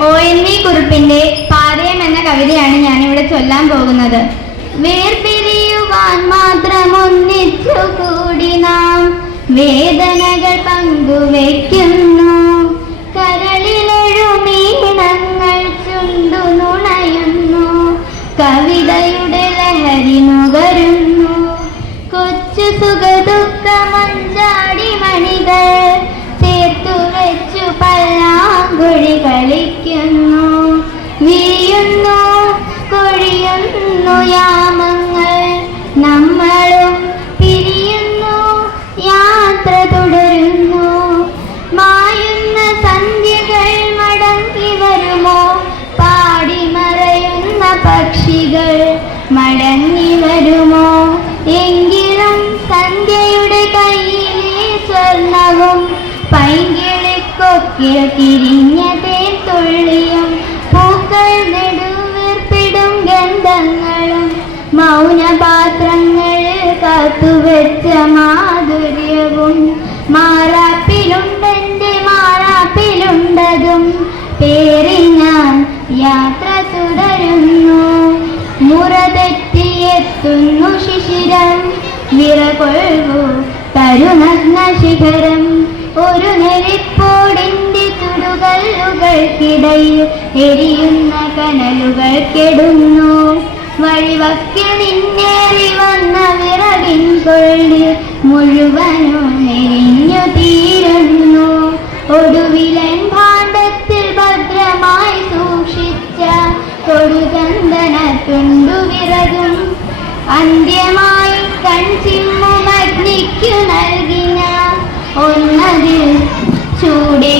O N V കുറിപ്പിന്റെ പാരയം എന്ന കവിതയാണ് ഞാനിവിടെ ചൊല്ലാൻ പോകുന്നത്. വേർപിരിയുവാൻ മാത്രം ഒന്നിച്ചു കൂടി നാം വേദനകൾ പങ്കുവെക്കുന്നു പല്ലാങ്കുഴി വിരിയുന്നു കൊഴിയുന്നു യാമങ്ങൾ. നമ്മളും പിരിയുന്നു യാത്ര തുടരുന്നു. മായുന്ന സന്ധ്യകൾ മടങ്ങി വരുമോ? പാടി മറയുന്ന പക്ഷികൾ മടങ്ങി വരുമോ? എങ്കിലും സന്ധ്യയുടെ കയ്യിലെ സ്വർണവും പൈങ്കിളിക്കൊക്കെ തിരിഞ്ഞ തേൻ തുള്ളിയും പൂക്കൾ നെടുവീർപ്പിടും ഗന്ധങ്ങളും മൗനപാത്രങ്ങളിൽ കത്തുവെച്ച മാധുര്യവും മാറാപ്പിലുണ്ടെന്റെ മാറാപ്പിലുണ്ടതും പേറി ഞാൻ യാത്ര തുടരുന്നു. മുറ തെറ്റിയെത്തുന്നു ശിശിരം വിറകൊള്ളു തരുനഗ്ന ശിഖരം. ചുടുകല്ലുകൾക്കിടയിൽ എരിയുന്ന കനലുകൾ കെടുന്നു. വഴിവക്കിൽ നിന്നേറി വന്ന വിറകിൻ കൊള്ളി മുഴുവനും എരിഞ്ഞു തീരുന്നു. ഒടുവിലൻ ഭാണ്ഡത്തിൽ ഭദ്രമായി സൂക്ഷിച്ച കൊടുചന്ദന തുണ്ടുവിറകും അന്ത്യമായി കൺചിമ്മും അഗ്നിക്കു നൽകിന ഒന്നതിൽ ചൂടേറ്റു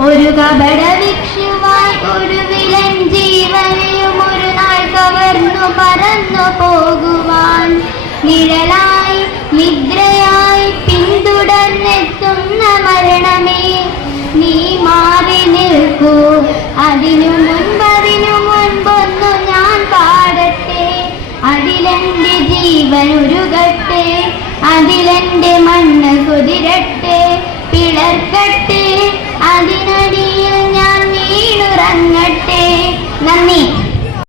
ഒരു കപട ഭിക്ഷുവായി ഒരു വിലൻ ജീവനെയും ഒരു നാൾ കവർന്നു പറന്നു പോകുവാൻ. നിഴലായി നിദ്രയായി പിന്തുടർന്നെത്തുന്ന മരണമേ നീ മാറി നിൽക്കൂ. അതിനു മുൻപതിനു മുൻപൊന്നു ഞാൻ പാടട്ടെ. അതിലെന്റെ ജീവൻ ഉരുകട്ടെ. അതിലെന്റെ മണ്ണ് കുതിരട്ടെ. പിളർക്കട്ടെ.